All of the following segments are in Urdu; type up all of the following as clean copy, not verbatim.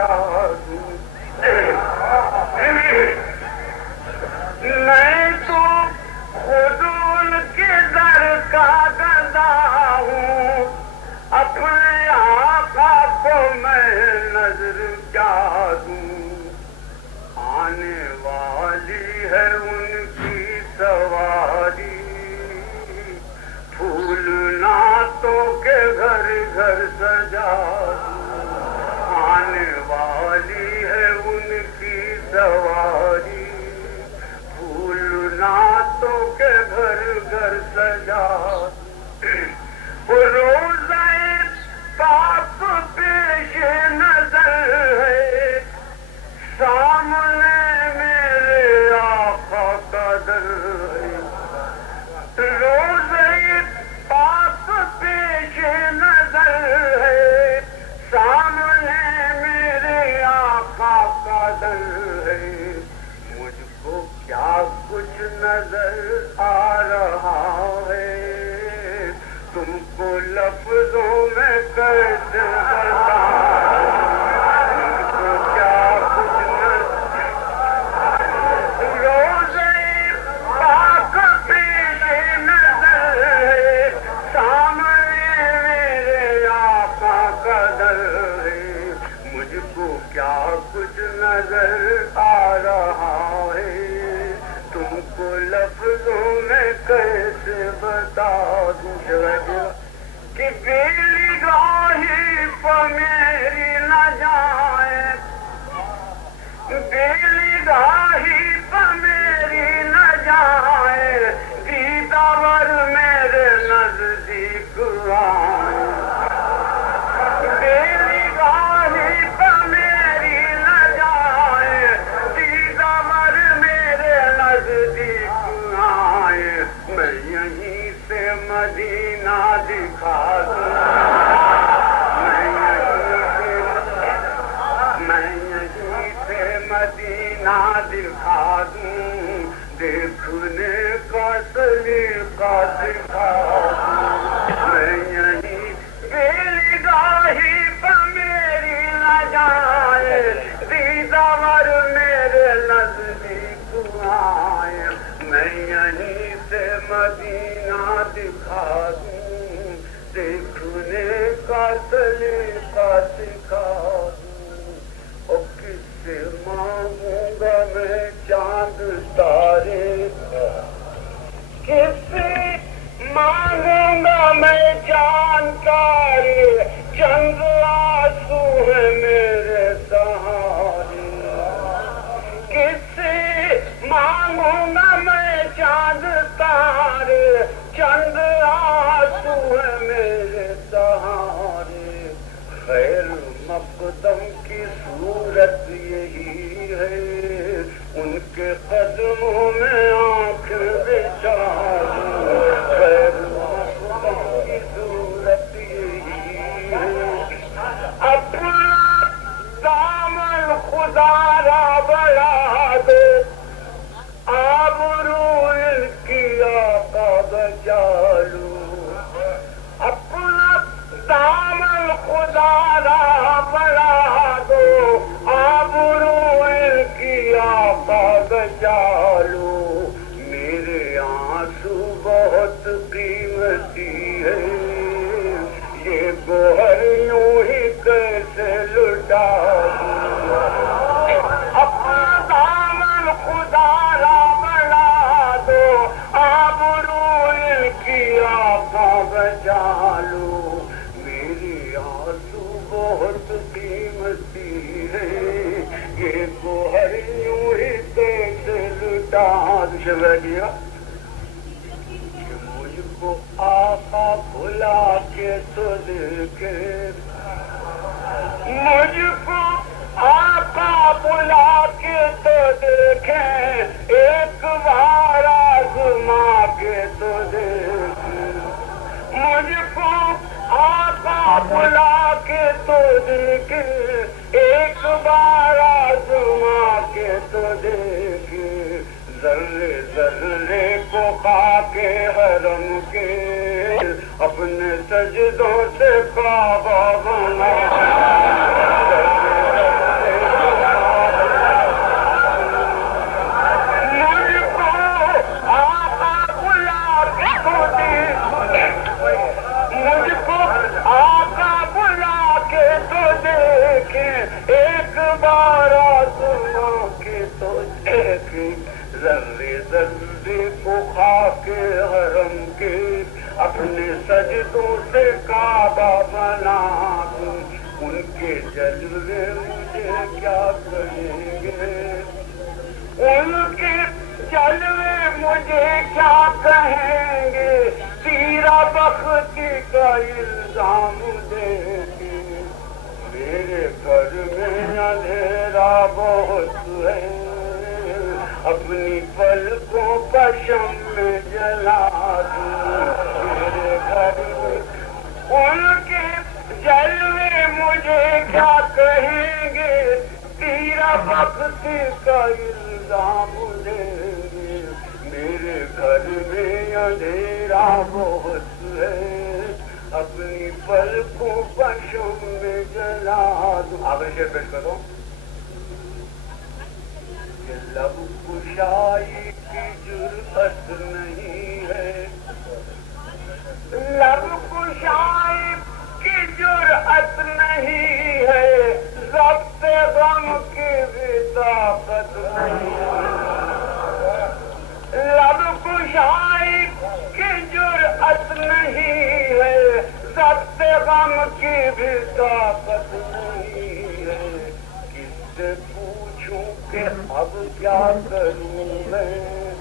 کیا دوں میں تو خود ان کے در کا گدا ہوں اپنے آقا کو میں نظر کیا دوں آنے والی ہے ان کی سواری پھول نعتوں کے گھر گھر سجا آنے والی ہے ان کی سواری پھول نعتوں کے گھر گھر سجا روزہ پاک پیش نظر ہے سامنے میرے آقا کا در ہے روزہ پاک پیش نظر ہے سامنے میرے آقا کا در ہے مجھ کو کیا کچھ نظر آ رہا ہے تم کو لفظوں میں کیسے بتاؤں تم کو کیا کچھ روزے پاک پیش نظر ہے سامنے میرے آقا کا در ہے مجھ کو کیا کچھ نظر آ رہا ہے تم کو لفظوں میں کیسے بتا دوں کہ بیلی گاہی پر میری نہ جائے بیلی گاہی پر میری نہ جائے دیدار میرے نزدیک آئے بیلی گاہی پر میری نہ جائے دیدار میرے نزدیک آئے میں یہیں سے مدینہ دکھا دوں میں یہیں سے مدینہ دکھا دوں دیکھنے کا سلیقہ سکھا دوں میں یہیں بیلی گاہی پر میری نہ جائے دیدار میرے نزدیک آئے میں یہیں سے مدینہ دکھا دوں دیکھنے کا سلیقہ سکھا دوں اور کس سے مانگوں گا میں چاند تارے کس سے مانگوں گا میں چاند تارے چند آنسو ہے میرے سہارے کس سے مانگوں گا میں چاند تارے چند آنسو ہے میرے سہارے خیر مقدم کی صورت یہی ہے ان کے قدموں میں آنکھ بچھا دوں خیر مقدم کی صورت یہی ہے اپنا دامن خدا را بڑھا دے آبرو ان کی آقا بچا لوں اپنا دامن خدا را بڑھا دو آبرو ان کی آقا بچا لوں میرے آنسو بہت قیمتی ہے یہ گوہر یوں ہی کیسے لٹا دوں اپنا دامن خدا را بڑھا دو آبرو ان کی آقا بچا لو میری آنسو بہت قیمتی ہے یہ گوہر یوں ہی کیسے لٹا دیا مجھ کو آقا بھلا کے تو دیکھے مجھ کو آقا بلا کے تو دیکھیں ایک بار آزما کے تو دیکھیں مجھ کو آقا بلا کے تو دیکھیں ایک بار آزما کے تو دیکھیں ذرے ذرے کو خاک حرم کے اپنے سجدوں سے کعبہ بنا بار آسماں کے تو ایک ذرے ذرے کو خاک حرم کے اپنے سجدوں سے کعبہ بنا دوں، ان کے جلوے مجھے کیا کہیں گے، ان کے جلوے مجھے کیا کہیں گے، تیرا بختی کا الزام دے کے، میرے گھر میں اندھیرا بہت ہے، اپنی پلکوں کا شمع جلا دوں، میرے گھر میں ان کے جلوے مجھے کیا کہیں گے، تیرا بختی کا الزام دے گے، میرے گھر میں اندھیرا بہت ہے، اپنی پلکوں کا شمع جلا دوں۔ آخری شعر پیش کرو۔ کہ لب کشائی کی جرأت نہیں ہے، لب کشائی کی جرأت نہیں ہے، ضبط غم کی بھی طاقت نہیں ہے، لب کشائی کی جرأت نہیں ہے، ضبط غم کی بھی طاقت نہیں ہے، کس سے پوچھوں کہ اب کیا کروں میں،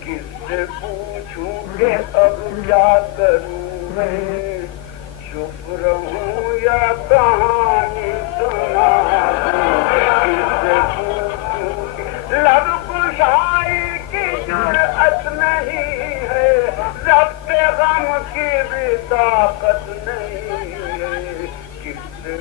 کس سے پوچھوں کہ اب کیا کروں میں، چپ رہوں یا کہانی سنا دوں، کس سے پوچھوں کہ لب کشائی کی جرأت نہیں ہے، ضبط غم کی بھی طاقت نہیں ہے، کس سے